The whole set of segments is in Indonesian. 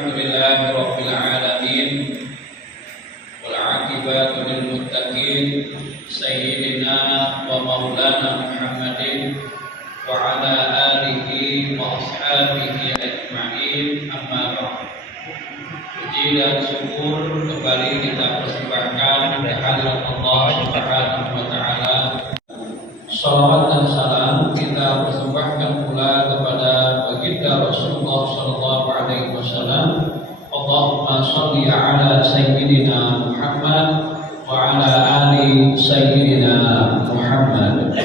Alhamdulillahi Rabbil Alamin, wal aqibatu lil muttaqin, Sayyidina wa maulana Muhammadin wa ala alihi wa ashabihi ajma'in, amma ba'd. Puji dan syukur kembali kita persembahkan kehadirat Allah Subhanahu wa Ta'ala. Salawat dan salam kita persembahkan pula kepada baginda Rasulullah sallallahu alaihi wasallam. Allahumma shalli ala sayyidina Muhammad wa ala ali sayyidina Muhammad.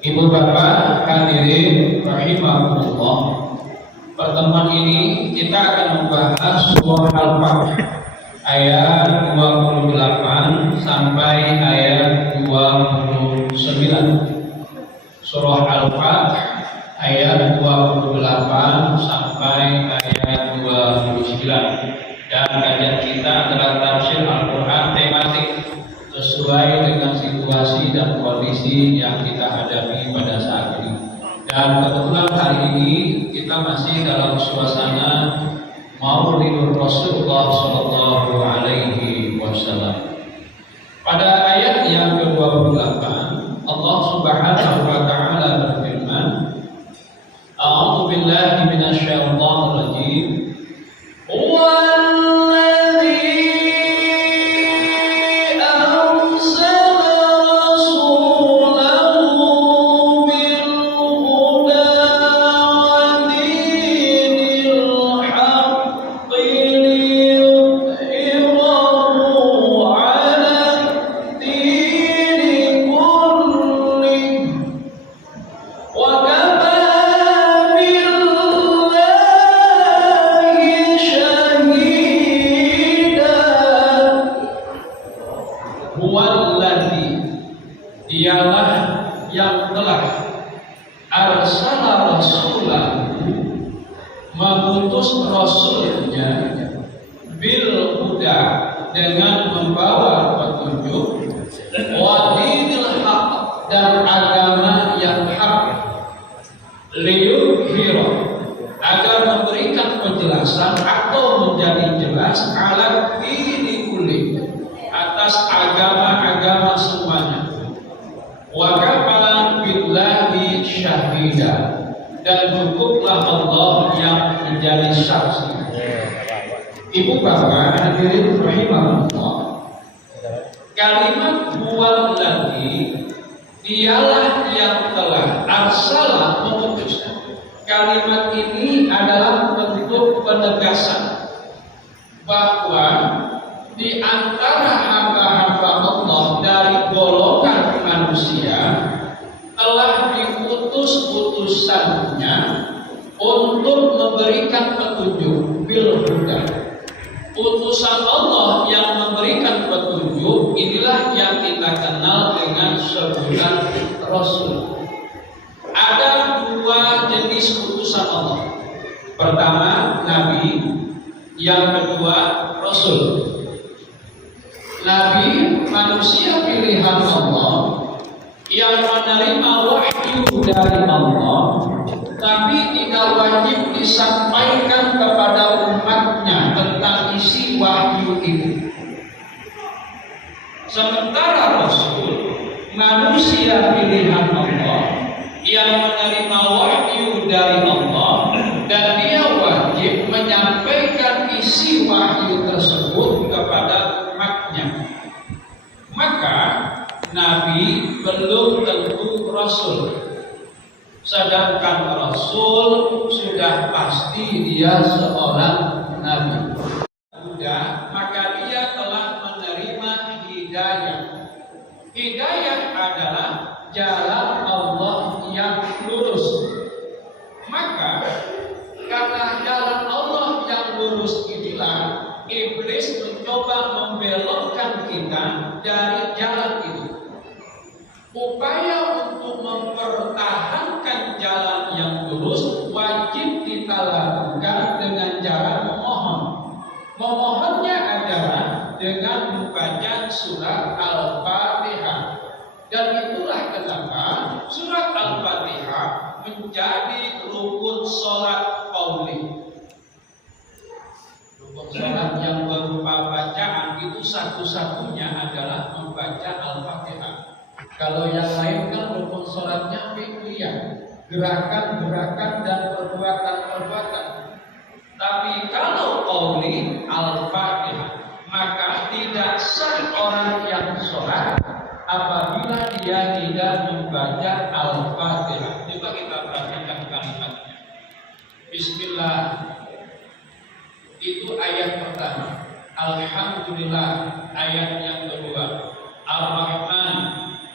Ibu bapak hadirin rahimakumullah, pertemuan ini kita akan membahas surah Al-Fatihah ayat 28 sampai ayat 29. Surah Al-Fatihah ayat 28 sampai ayat 29. Dan kajian kita adalah tafsir Al-Quran tematik sesuai dengan situasi dan kondisi yang kita hadapi pada saat ini. Dan kebetulan hari ini kita masih dalam suasana Maulid Rasulullah sallallahu alaihi wasallam. Pada ayat yang ke-28 Allah Subhanahu wa Ta'ala berfirman, A'udzu billahi minasyaitonir rajim. Dialah yang telah arsala rasulahu, mengutus rasulnya, bil huda, dengan membawa petunjuk, wa dinil haq, dan agama yang hak, liyudhira, agar memberikan penjelasan atau menjadi jelas, ala dini kulli, atas agama-agama semuanya. Wa kafa billahi syahida, dan cukuplah Allah yang menjadi saksi. Ibu bapak hadirin rahimahullah, kalimat huwallazi, dialah yang telah, arsala, mengutus. Kalimat ini adalah bentuk penegasan bahwa di antara hamba-hamba Allah dari golongan manusia telah diutus utusannya untuk memberikan petunjuk, bil huda. Utusan Allah yang memberikan petunjuk inilah yang kita kenal dengan sebutan Rasul. Ada dua jenis utusan Allah. Pertama Nabi, yang kedua Rasul. Nabi manusia pilihan Allah yang menerima wahyu dari Allah, tapi tidak wajib disampaikan kepada umatnya tentang isi wahyu itu. Sementara Rasul manusia pilihan Allah yang menerima wahyu dari Allah, dan dia wajib menyampaikan isi wahyu tersebut kepada umatnya. Maka Nabi belum tentu Rasul, sedangkan Rasul sudah pasti dia seorang Nabi. Sudah, maka dia telah menerima hidayah. Hidayah adalah jalan Allah yang lurus. Maka karena jalan Allah yang lurus inilah iblis mencoba membelokkan kita dari jalan itu. Upaya untuk mempertahankan jalan yang lurus wajib kita lakukan dengan cara memohon. Memohonnya adalah dengan membaca surat Al-Fatihah. Dan itulah kenapa surat Al-Fatihah menjadi rukun sholat qauli. Sholat yang berupa bacaan itu satu-satunya adalah membaca Al-Fatihah. Kalau yang lain kan rukun sholatnya fi'liyah, gerakan-gerakan dan perbuatan-perbuatan. Tapi kalau qauli Al-Fatihah, maka tidak sah orang yang sholat apabila dia tidak membaca Al-Fatihah. Coba kita perhatikan kalimatnya. Bismillah itu ayat pertama. Alhamdulillah ayat yang kedua. Ar-Rahman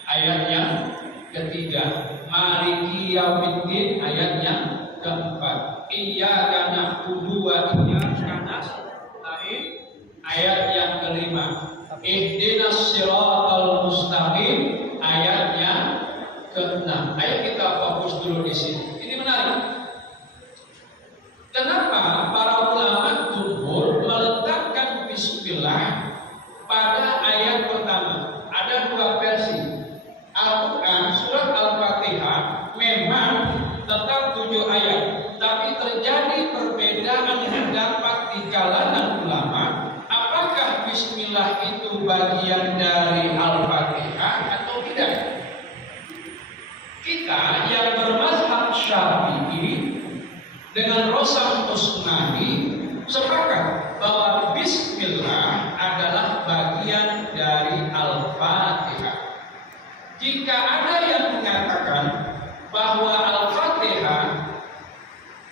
ayat yang ketiga. Maliki yaumiddin ayat yang keempat. Iyyaka na'budu wa iyyaka nasta'in ayat yang kelima. Ihdinas siratal mustaqim ayat yang keenam. Ayo kita fokus dulu di sini. Ini menarik. Kenapa para ulama jumhur meletakkan bismillah pada ayat pertama? Ada dua versi. Al-Quran surat Al-Fatihah memang tetap 7 ayat, tapi terjadi perbedaan pendapat di kalangan ulama. Apakah bismillah itu bagian dari Al-Fatihah atau tidak? Kita yang bermazhab Syafi'i dengan Rasul Usmani sepakat bahwa bismillah adalah bagian dari Al-Fatihah. Jika ada yang mengatakan bahwa Al-Fatihah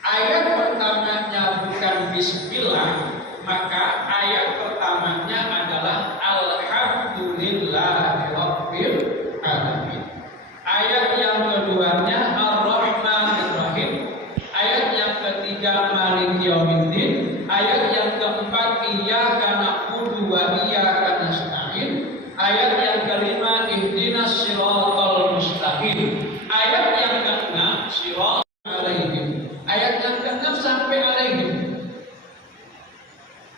ayat pertamanya bukan bismillah, maka ayat pertamanya adalah Alhamdulillahirabbil alamin. Ayat yang keduanya Ar-Rahmanir-Rahim. Ayat yang ketiga Maliki yaumiddin. Ayat yang keempat Iyyaka na'budu wa iyyaka nasta'in. Ayat yang kelima Ihdinas siratal mustaqim. Ayat yang keenam Siratal alaihim. Ayat yang keenam sampai alaihim.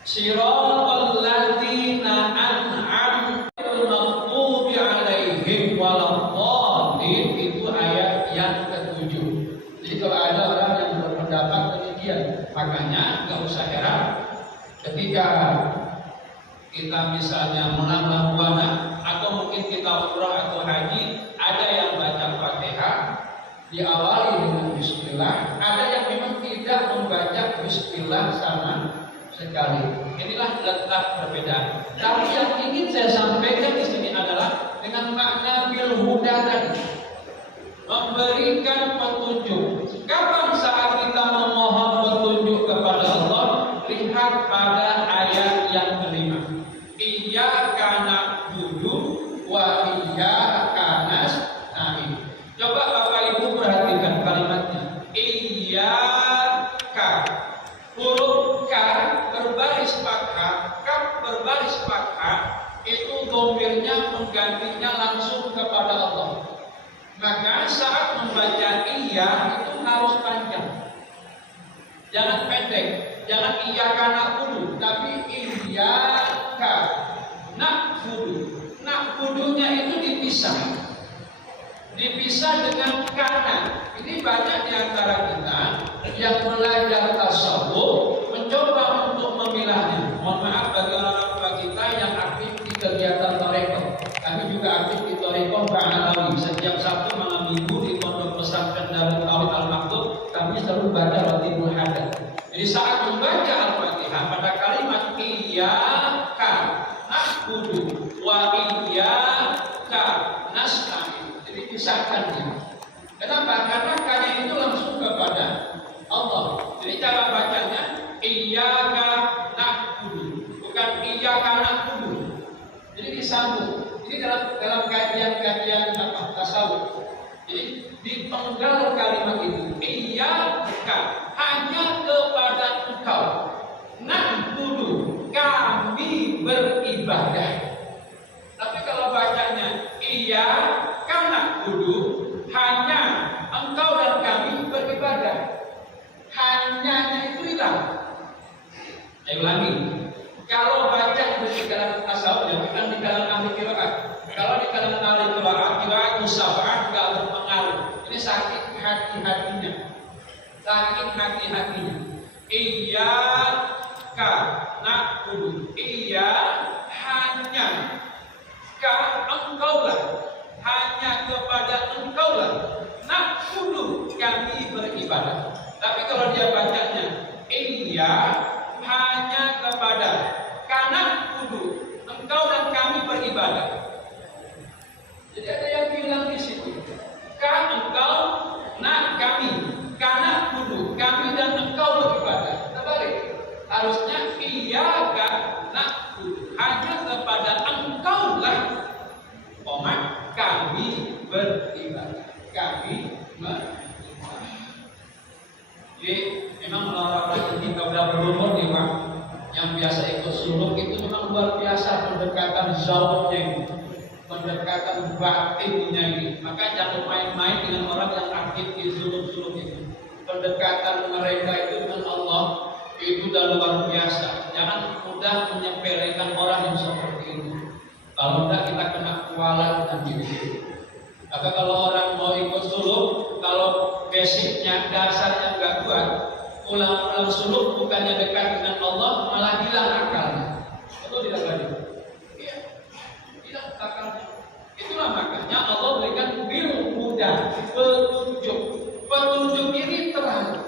Siratal ladzina an'amtal maghdubi alaihim waladdallin. Itu ayat yang ketujuh. Jadi kalau ada orang yang berpendapat demikian, makanya nggak usah heran ketika kita misalnya menambah buana atau mungkin kita umrah atau haji, ada yang baca Fatihah diawali dengan bismillah, ada yang memang tidak membaca bismillah sama sekali. Inilah letak perbedaan. Tapi yang ingin saya sampaikan di sini adalah dengan makna bil huda tadi, memberikan petunjuk. Kapan saat kita memohon petunjuk kepada Allah? Lihat pada ayat yang kelima. Iyyaka na'budu wa iyyaka nasta'in. Coba Bapak Ibu perhatikan kalimatnya. Iyyaka, huruf K berbaris fathah, kaf berbaris fathah, itu dhamirnya menggantinya langsung kepada Allah. Maka saat membaca iya itu harus panjang, jangan pendek, jangan iyyaka na'budu, tapi iyyaka na'budu. Na'budunya itu dipisah dengan kana. Ini banyak di antara kita yang belajar tasawuf mencoba untuk memilahnya. Mohon maaf bagi orang tua kita yang aktif di kegiatan tarekat. Kami juga aktif di tarekat Ba'alawi. Setiap Sabtu malam Minggu di Pondok Pesantren Darul Tauhid Al-Maktub, kami selalu baca Ratibul Hadat. Jadi saat membaca Al-Fatihah pada kalimat iyyaka na'budu wa iyyaka nasta'in, jadi pisahkan dia. Kenapa? Karena kali itu langsung kepada Allah. Jadi cara bacanya iyyaka na'budu, bukan iyyaka na'budu. Jadi disambung. Ini dalam kajian tasawuf. Jadi dipenggal kalimat itu. Iyyaka, hanya kepada Engkau. Na'budu, kami beribadah. Tapi kalau bacanya iyyaka na'budu, hanya Engkau dan kami beribadah. Hanyanya itu hilang. Saya ulangi. Kalau baca di dalam tasawuf, bukan di dalam ahli qiraat. Kalau di dalam ahli qiraat musafah nggak berpengaruh. Ini sakit hati-hatinya. Sakit hati-hatinya. Iyyaka na'budu. Iya, hanya engkaulah, hanya kepada engkaulah na'budu kami beribadah. Tapi kalau dia bacanya iya, hanya kepada karena kudu engkau dan kami beribadah. Jadi ada yang bilang di situ, engkau, kami, karena kudu kami dan engkau beribadah. Terbalik, harusnya iya kudu hanya kepada engkau lah, kami beribadah. Kami beribadah. Jadi memang orang-orang ini kalau udah berumur nih Pak, yang biasa ikut suluk itu memang luar biasa pendekatan zautnya, pendekatan batinnya ini. Maka jangan main-main dengan orang yang aktif di suluk-suluk itu. Pendekatan mereka itu dengan Allah itu udah luar biasa. Jangan mudah menyepelekan orang yang seperti ini. Kalau tidak kita kena kualat nanti. Maka kalau orang mau ikut suluk, kalau basicnya, dasarnya nggak kuat, ulang-ulang suluk bukannya dekat dengan Allah, malah hilang akalnya. Atau tidak begitu? Iya, hilang akalnya. Itulah makanya Allah berikan bil huda, petunjuk. Petunjuk ini terang.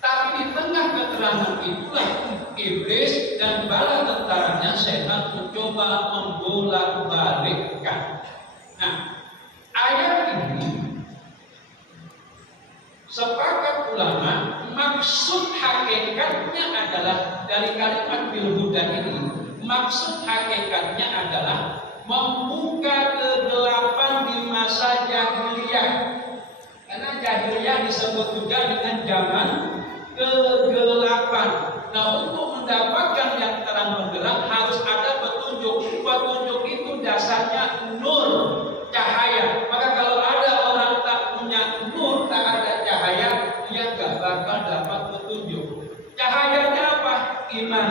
Tapi di tengah keterangan itulah iblis dan bala tentaranya setan mencoba membolak-balikkan. Nah, ayat ini sepakat ulama maksud hakikatnya adalah dari kalimat bil huda ini, maksud hakikatnya adalah membuka kegelapan di masa jahiliyah. Karena jahiliyah disebut juga dengan zaman kegelapan. Nah, untuk mendapatkan yang terang benderang harus ada petunjuk. Petunjuk itu dasarnya nur, cahaya. Maka kalau ada orang tak punya nur, tak ada cahaya, dia gak bakal dapat petunjuk. Cahayanya apa? Iman.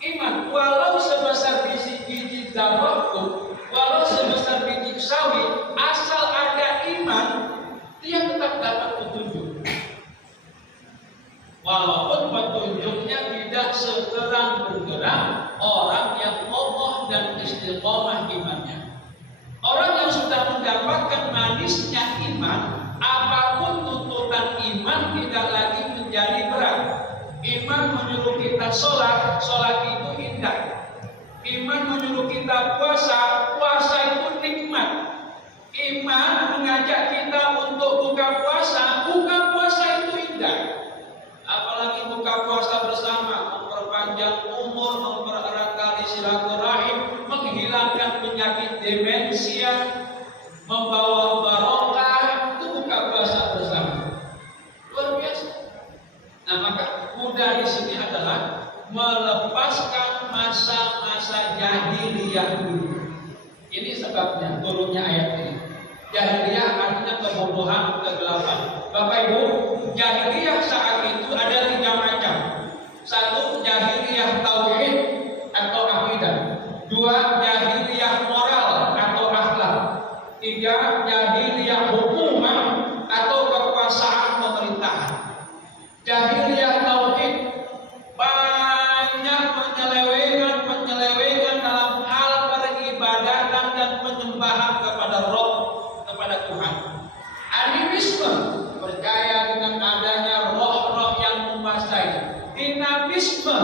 Iman. Walau sebesar biji zarah pun, walau sebesar biji sawi, asal ada iman, dia tetap dapat petunjuk. Walaupun petunjuknya tidak seterang benderang orang yang kokoh dan istiqomah imannya. Orang yang sudah mendapatkan manisnya iman, apapun tuntutan iman tidak lagi menjadi berat. Iman menyuruh kita sholat, sholat itu indah. Iman menyuruh kita puasa, puasa itu nikmat. Iman mengajak kita untuk buka puasa itu indah. Apalagi buka puasa bersama, memperpanjang umur, mempererat tali silaturahim, menghilangkan penyakit demensia, membawa barokah, itu buka puasa bersama. Luar biasa. Nah, maka mudah di sini adalah melepaskan masa-masa jahiliyah dulu. Ini sebabnya turunnya ayat ini. Jahiliyah artinya kebodohan, kegelapan. Bapak Ibu, jahiliyah saat itu ada 3 macam. 1, jahiliyah tauhid atau akidah. 2, jahiliyah moral atau akhlak. 3, jahiliyah hukuman atau kekuasaan pemerintahan. Jahiliyah tauhid banyak penyelewengan dalam hal peribadatan dan penyembahan kepada Rob, kepada Tuhan. Animisme, percaya dengan adanya roh-roh yang menguasai. Dinamisme,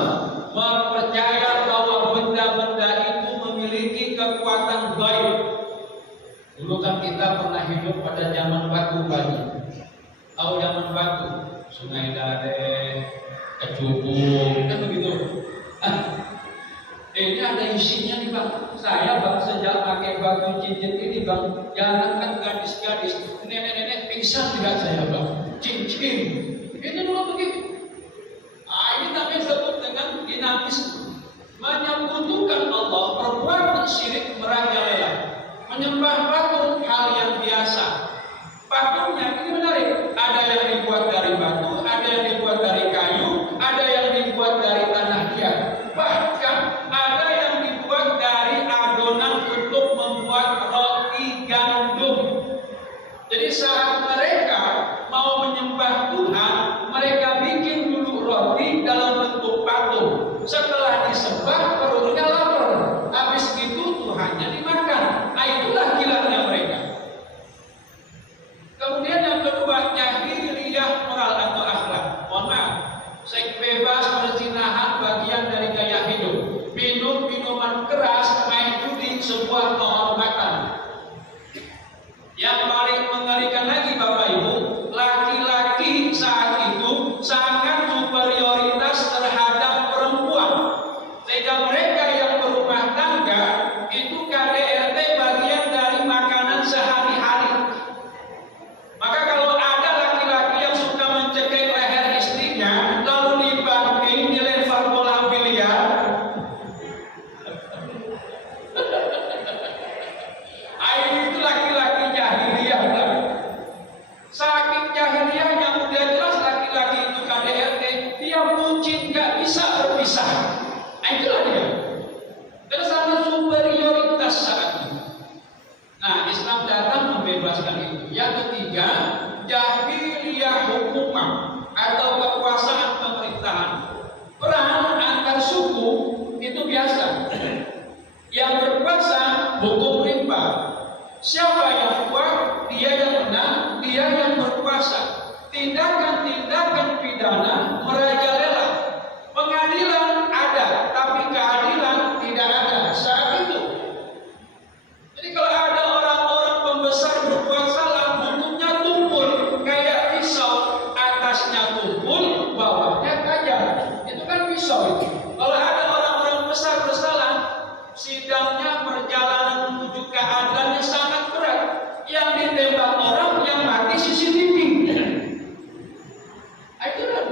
percaya bahwa benda-benda itu memiliki kekuatan gaib. Dulu kan kita pernah hidup pada zaman batu banyak. Tahu zaman batu? Sungai Dare, Kecubung, kan begitu. Ini ada isinya nih Bang. Saya Bang sejak pakai batu cincin ini Bang, jangankan gadis-gadis, nenek-nenek pingsan tidak saya Bang. Cincin. Ini dulu begitu. Ini namanya disebut dengan dinamisme. Menyekutukan Allah, perbuatan syirik merajalela. Menyembah patung hal yang biasa. Patungnya ini menarik. Ada yang dibuat dari batu, ada yang dibuat dari kayu, ada yang dibuat dari tanah liat. Bahkan ada yang dibuat dari adonan untuk membuat roti gandum. Jadi saat mereka mau menyembah Tuhan, mereka bikin dulu roti dalam bentuk patung. menjelaskan itu. Yang ketiga, jahiliyah hukumah atau kekuasaan pemerintahan. Perang antar suku itu biasa. Yang berkuasa hukum rimba. Siapa yang kuat, dia yang menang, dia yang berkuasa. Tindakan-tindakan pidana merajalela. Pengadilan ada, tapi keadilan tidak ada saat itu. Jadi kalau ada orang-orang pembesar berbuat salah, hukumnya tumpul kayak pisau, atasnya tumpul, bawahnya tajam. Itu kan pisau itu. Kalau ada orang-orang besar bersalah, sidangnya perjalanan menuju keadilannya sangat berat. Yang ditembak orang, yang mati CCTV. Itulah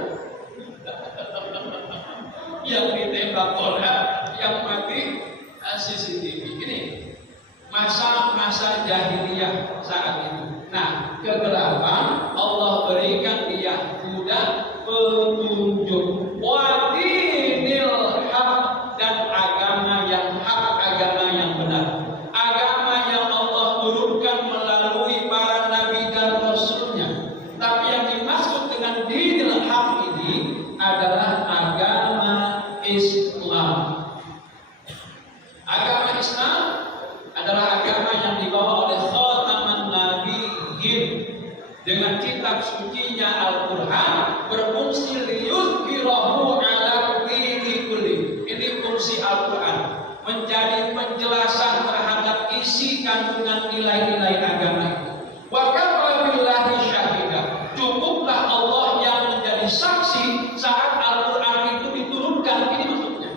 yang ditembak orang, yang mati CCTV. Ini masa-masa jahiliyah saat itu. Nah, kegelapan Allah berikan di Yahuda petunjuk wadinil haq, dan agama yang hak, agama yang benar, agama yang Allah turunkan melalui para nabi dan rasulnya. Tapi yang dimaksud dengan dinil haq ini adalah agama Islam. Agama Islam adalah agama yang dibawa oleh khataman nabiyyin dengan kitab sucinya Al-Quran, berfungsi liyudhhirahu ala dini kulli. Ini fungsi Al-Quran, menjadi penjelasan terhadap isi kandungan nilai-nilai agama itu. Wa kafa billahi syahida, cukuplah Allah yang menjadi saksi saat Al-Quran itu diturunkan. Ini maksudnya.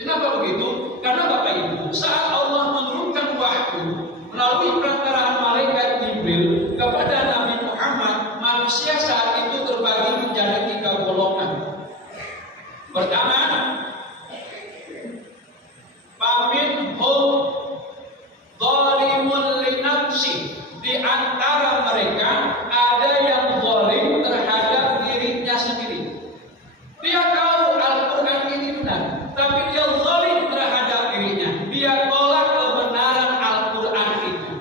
Kenapa begitu? Karena Bapak Ibu, saat Allah menurunkan wahyu melalui perantaraan malaikat Jibril kepada Nabi Muhammad, manusia saat itu terbagi menjadi 3 golongan. Pertama, faminhum zalimun li nafsi. Di antara mereka ada yang zalim terhadap dirinya sendiri. Dia tahu Al-Quran ini benar, tapi dia zalim terhadap dirinya. Dia tolak kebenaran Al-Quran itu.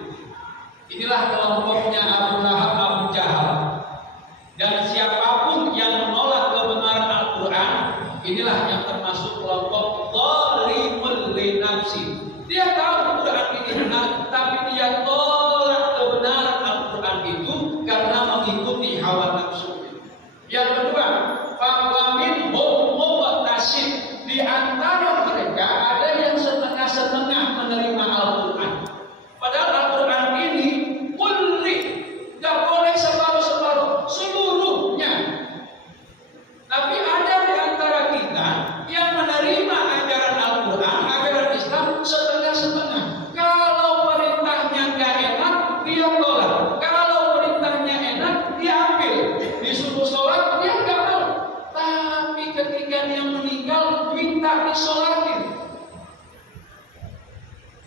Inilah kelompoknya Abu Lahab, Abu Jahal. Dan siapapun yang menolak kebenaran Al-Quran, inilah yang termasuk kelompok zalimul li nafsi. Dia tahu Quran ini benar, tapi dia tolak kebenaran Al-Quran itu karena mengikuti hawa nafsunya. Yang kedua, faminhum muqtasid. Di antara mereka ada yang setengah-setengah menerima Al-Quran. Padahal Al-Quran ini kulli, tidak boleh separuh-separuh, seluruhnya. Tapi ada di antara kita yang menerima ajaran Al-Quran, ajaran Islam setengah-setengah. Kalau perintahnya nggak enak, dia tolak. Kalau perintahnya enak, dia ambil. Disuruh sholat, dia nggak mau. Tapi ketika dia meninggal, minta disolatin.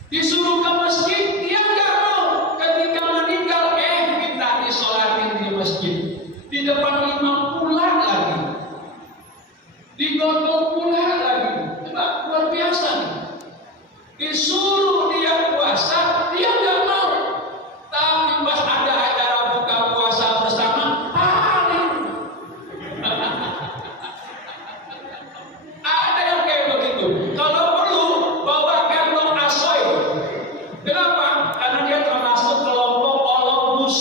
Disuruh ke masjid, dia nggak mau. Ketika meninggal, minta disolatin di masjid. Di depan imam pula lagi, digotong pula lagi. Coba, luar biasa nih. Disuruh dia puasa, dia nggak mau. Tapi pas ada acara buka puasa bersama, ada yang kayak begitu. Kalau perlu bawa kantong asoy. Kenapa? Karena dia termasuk kelompok olopus,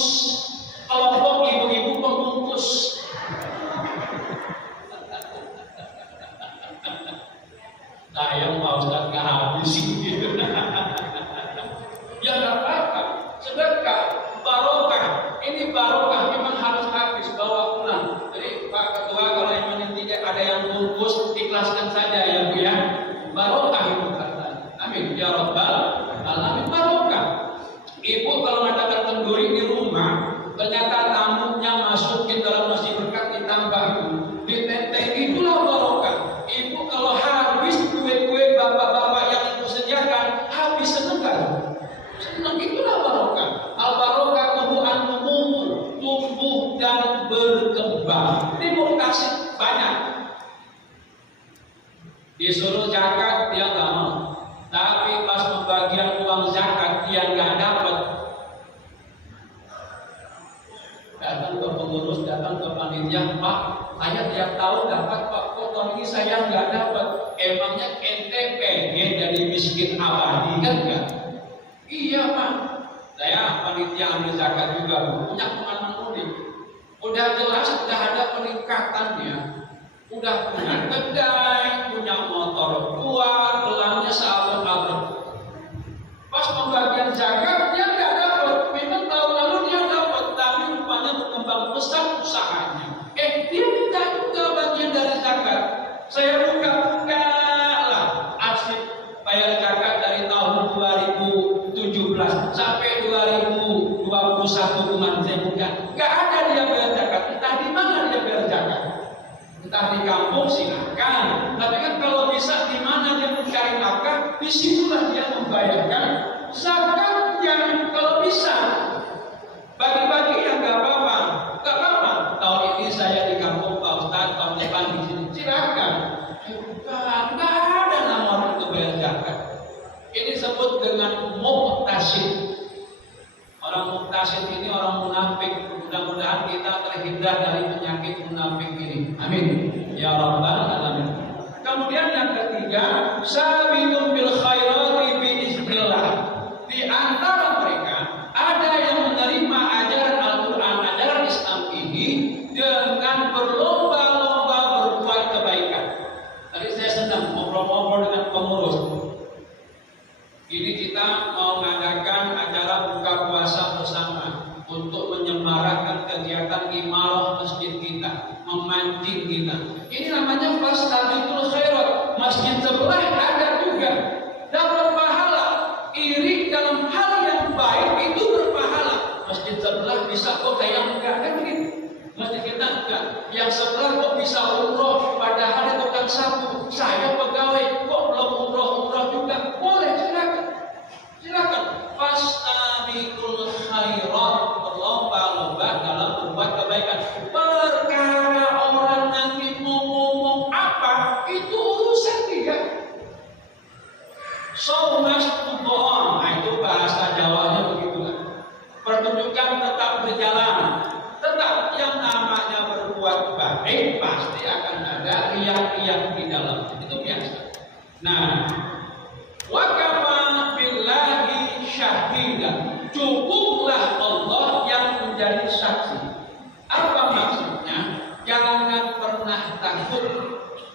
kelompok ibu-ibu pembungkus. Sayang Pak Ustaz nggak habis gitu. Ya nggak apa-apa, sedekah, barokah. Ini barokah memang harus habis, bawa pulang. Jadi Pak Ketua, kalau yang menitinya ada yang bungkus, ikhlaskan saja ya Bu ya. Barokah itu kata. Amin ya Rabbal alamin. Barokah. Ibu kalau mengadakan kenduri di rumah, ternyata tamunya masukin dalam nasi berkat, ditambah itu, ditenteng, itulah barokah. Ibu kalau habis kue-kue bapak-bapak yang ibu sediakan, habis seneng kan? Seneng, itulah barokah. Al barokah tumbuhan tumbuh dan berkembang. Ini mau kasih banyak. Disuruh zakat dia nggak mau, tapi pas pembagian uang zakat dia nggak dapat. datang ke pengurus, datang ke panitia, Pak, saya tiap tahun dapat Pak, kok tahun ini saya nggak dapat. Emangnya ente pengen jadi miskin abadi kan enggak? Iya Pak, saya panitia ambil zakat juga, punya pengalaman unik. Udah jelas, udah ada peningkatannya, udah punya kedai, punya motor tua, gelarnya seabad-abad. Pas pembagian zakat dia nggak dapat, memang tahun lalu dia dapat, tapi rupanya berkembang besar usahanya. Dia minta juga bagian dari zakat. Saya buka lah arsip bayar zakat dari tahun 2017 sampai 2021 kemarin saya buka. Nggak ada dia bayar zakat. Entah di mana dia bayar zakat. Entah di kampung silakan. Tapi kan kalau bisa di mana dia mencari nafkah, disitulah dia membayarkan zakatnya. Kalau bisa bagi-bagi ya nggak apa-apa. Nggak apa-apa. Tahun ini saya di kampung Pak Ustadz, tahun depan di sini silakan. Nggak ada nama orang itu bayar zakat. Ini disebut dengan muqtasid. Orang muqtasid ini orang munafik. Mudah-mudahan kita terhindar dari penyakit munafik ini. Amin. Ya Rabbal Alamin. Kemudian yang ketiga, sabiqun bil khairati biiznillah. Di antara mereka ada yang menerima ajaran Al-Quran, ajaran Islam ini dengan berlomba-lomba berbuat kebaikan. Tadi saya sedang ngobrol-ngobrol dengan pengurus. Ini kita mau mengadakan acara buka puasa bersama untuk menyemarakkan kegiatan imarah masjid kita, memancing kita. Ini namanya fastabiqul khairat. Masjid sebelah ada juga dapat pahala. Iri dalam hal yang baik itu berpahala. Masjid sebelah bisa kok yang enggak kan begitu. Masjid kita enggak. Yang sebelah kok bisa umroh, padahal itu kan sapu. Saya pegawai kok belum umroh juga. Boleh, silakan. Silakan. Fastabiqul khairat, berlomba-lomba dalam berbuat kebaikan. Perkara orang nanti mau ngomong apa, itu urusan dia. So much to go on. Nah, itu bahasa Jawanya begitulah. Pertunjukan tetap berjalan. Tetap yang namanya berbuat baik pasti akan ada riak-riak di dalam. Itu biasa. Nah, wa kafa billahi syahida. Cukuplah Allah yang menjadi saksi. Apa maksudnya? Jangan pernah takut.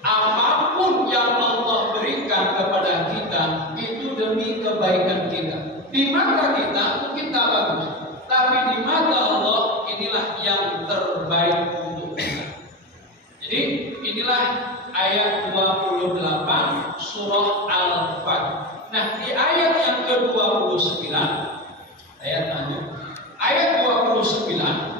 Apapun yang Allah berikan kepada kita itu demi kebaikan kita. Di mata kita mungkin tak bagus, tapi di mata Allah inilah yang terbaik untuk kita. Jadi inilah ayat 28 surah Al-Fatih. Nah, di ayat yang ke-29, ayat 29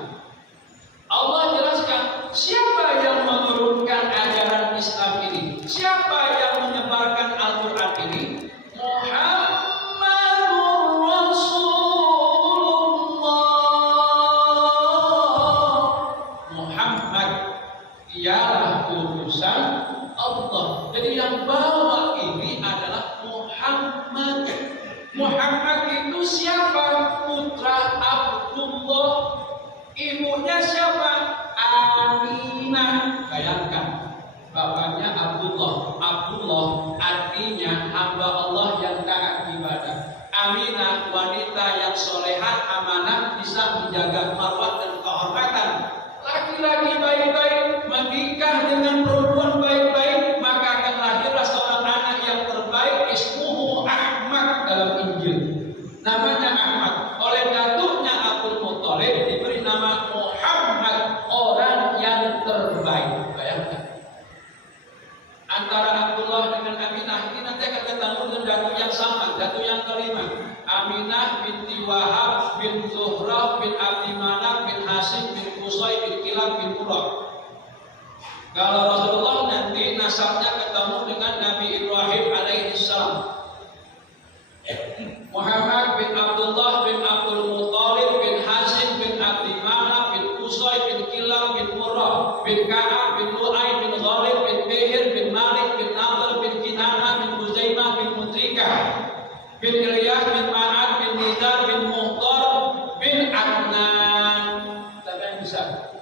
Allah jelaskan siapa yang menurunkan ajaran Islam ini, siapa yang menyebarkan Al-Quran ini. Muhammadur Rasulullah. Muhammad ialah utusan Allah. Jadi yang bawa ini adalah Muhammad. Muhammad itu siapa? Putra Abdullah. Ibunya siapa? Aminah. Bayangkan, bapaknya Abdullah. Abdullah artinya hamba Allah yang taat ibadah. Aminah wanita yang solehah, amanah, bisa menjaga marwah dan kehormatan. Laki-laki baik-baik menikah dengan perempuan baik-baik, maka akan lahirlah seorang anak yang terbaik. Ismuhu Ahmad dalam Injil. Namanya Ahmad. Oleh datuknya Abdul Muthalib diberi nama Muhammad, orang yang terbaik. Bayangkan. Antara Abdullah dengan Aminah ini nanti akan ketemu dengan datuk yang sama, datuk yang kelima. Aminah binti Wahab bin Zuhrah bin Abdi Manaf bin Hasim bin Qusay bin Kilab bin Murrah. Kalau Rasulullah nanti nasabnya ketemu dengan Nabi Ibrahim alaihissalam. Muhammad bin Abdullah bin Abdul Muthalib bin Hasim bin Abdi Manaf bin Qusay bin Kilab bin Murrah bin Ka'ab bin Lu'ay bin Ghalib bin Fihir bin Malik bin Nadr bin Kinana bin Huzaimah bin Mudrikah bin Ilyas bin Ma'ad bin Nizar bin Muhtar bin Adnan. Siapa yang besar.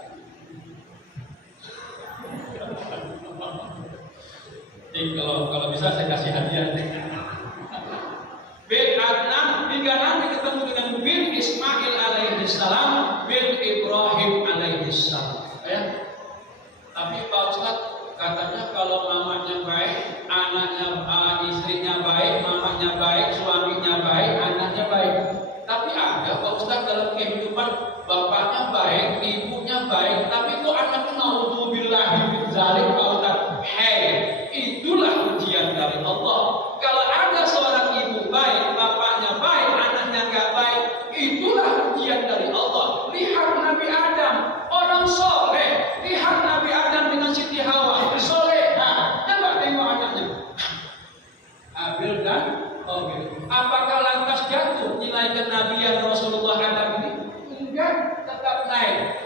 Jadi kalau bisa saya kasih hadiah. Bin Adnan hingga nanti ketemu dengan bin Ismail alaihi salam, bin Ibrahim alaihi salam. Ya. Tapi Pak Ustadz katanya kalau mamanya baik, anaknya istrinya baik, mamanya baik, suaminya baik, anaknya baik. Tapi ada Pak Ustadz dalam kehidupan bapaknya baik, ibunya baik, tapi kok anaknya naudzubillahi min dzalik Pak Ustadz. Hei, itulah ujian dari Allah. Kalau ada seorang ibu baik, bapaknya baik, anaknya enggak baik, itulah ujian dari Allah. Lihat Nabi Adam, orang soleh. Lihat Nabi Adam dengan Siti Hawa, soleh. Nah, coba tengok anaknya. Abil dan Qabil. Apakah lantas jatuh nilai kenabian Rasulullah Adam ini? Enggak, tetap naik.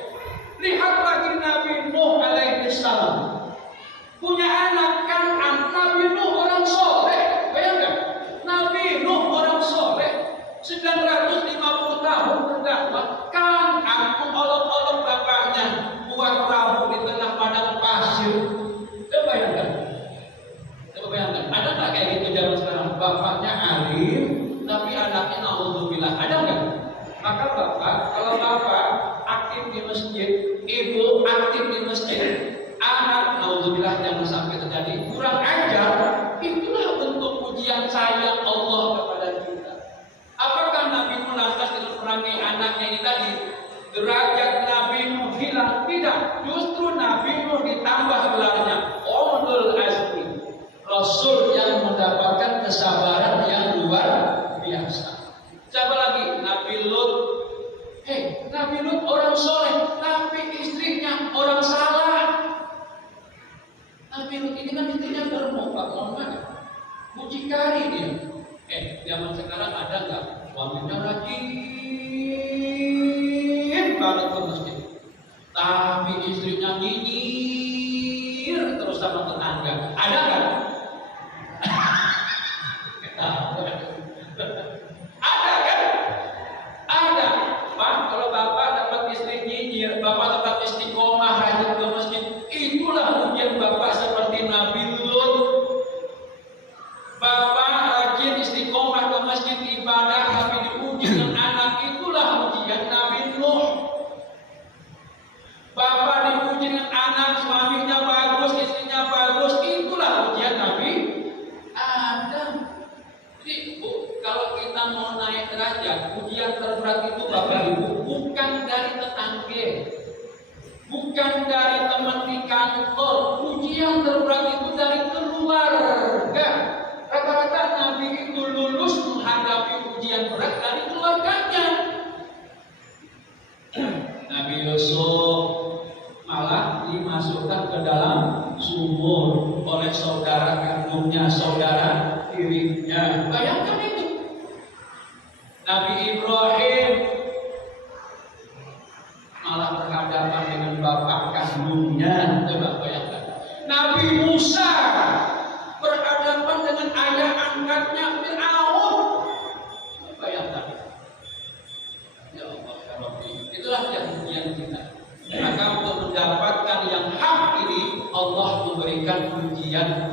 Lihat lagi Nabi Nuh alaihi salam. Punya anak Kan'an, Nabi Nuh orang soleh. Bayangkan, Nabi Nuh orang soleh 950 tahun berdakwah. Kan'an mengolok-olok bapaknya, buat perahu di tengah padang pasir. Bayangkan, ada nggak kayak gitu zaman sekarang? Bapaknya alim, tapi anaknya naudzubillah. Ada nggak? Maka bapak, kalau bapak aktif di masjid, ibu aktif di masjid, anak naudzubillah jangan sampai terjadi kurang ajar, itulah bentuk ujian sayang Allah kepada kita. Apakah Nabi Nuh lantas dengan perangai anaknya ini tadi derajat Nabi Nuh hilang? Tidak, justru Nabi Nuh ditambah gelarnya Ulul Azmi, Rasul yang mendapatkan kesabaran yang luar biasa. Siapa lagi? Nabi Lut. Hei, Nabi Lut orang soleh, tapi istrinya orang salah. Nabi Lut ini kan istrinya bermuka, mohon maaf, mucikari dia. Zaman sekarang ada nggak suaminya rajin banget ke masjid, tapi istrinya nyinyir terus sama tetangga? Ada nggak? Ada kan? Ada. Pak, kalau bapak dapat istri nyinyir, bapak dapat istiqomah rajin ke masjid, itulah ujian bapak seperti Nabi Lut. Bapak rajin istiqomah ke masjid ibadah, tapi diuji dengan anak, itulah ujian Nabi Nuh. Bapak diuji dengan anak, suaminya bagus, istrinya bagus, itulah ujian Nabi Adam. Jadi kalau kita mau naik derajat, ujian terberat itu Bapak Ibu bukan dari tetangga, bukan dari teman di kantor. Ujian terberat itu dari keluarga. Rata-rata Nabi itu lulus menghadapi ujian berat dari keluarganya. Nabi Yusuf malah dimasukkan ke dalam sumur oleh saudara kandungnya, saudara dirinya. Bayangkan itu. Nabi Ibrahim malah berhadapan dengan bapak kandungnya. Coba bayangkan. Nabi Musa berhadapan dengan ayah angkatnya Fir'aun. Bayangkan. Ya Allah, ya Rabbi. Itulah yang ujian kita. Maka untuk mendapatkan yang hak ini, Allah memberikan ujian.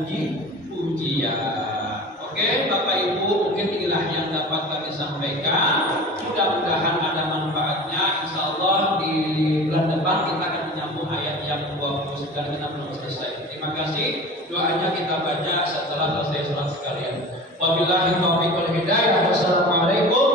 Oke, Bapak Ibu, mungkin inilah yang dapat kami sampaikan. Mudah-mudahan ada manfaatnya. Insya Allah di bulan depan kita akan menyambung ayat yang 29, kita belum selesai. Terima kasih. Doanya kita baca setelah selesai sholat sekalian. Wabillahi taufiq wal hidayah. Wassalamualaikum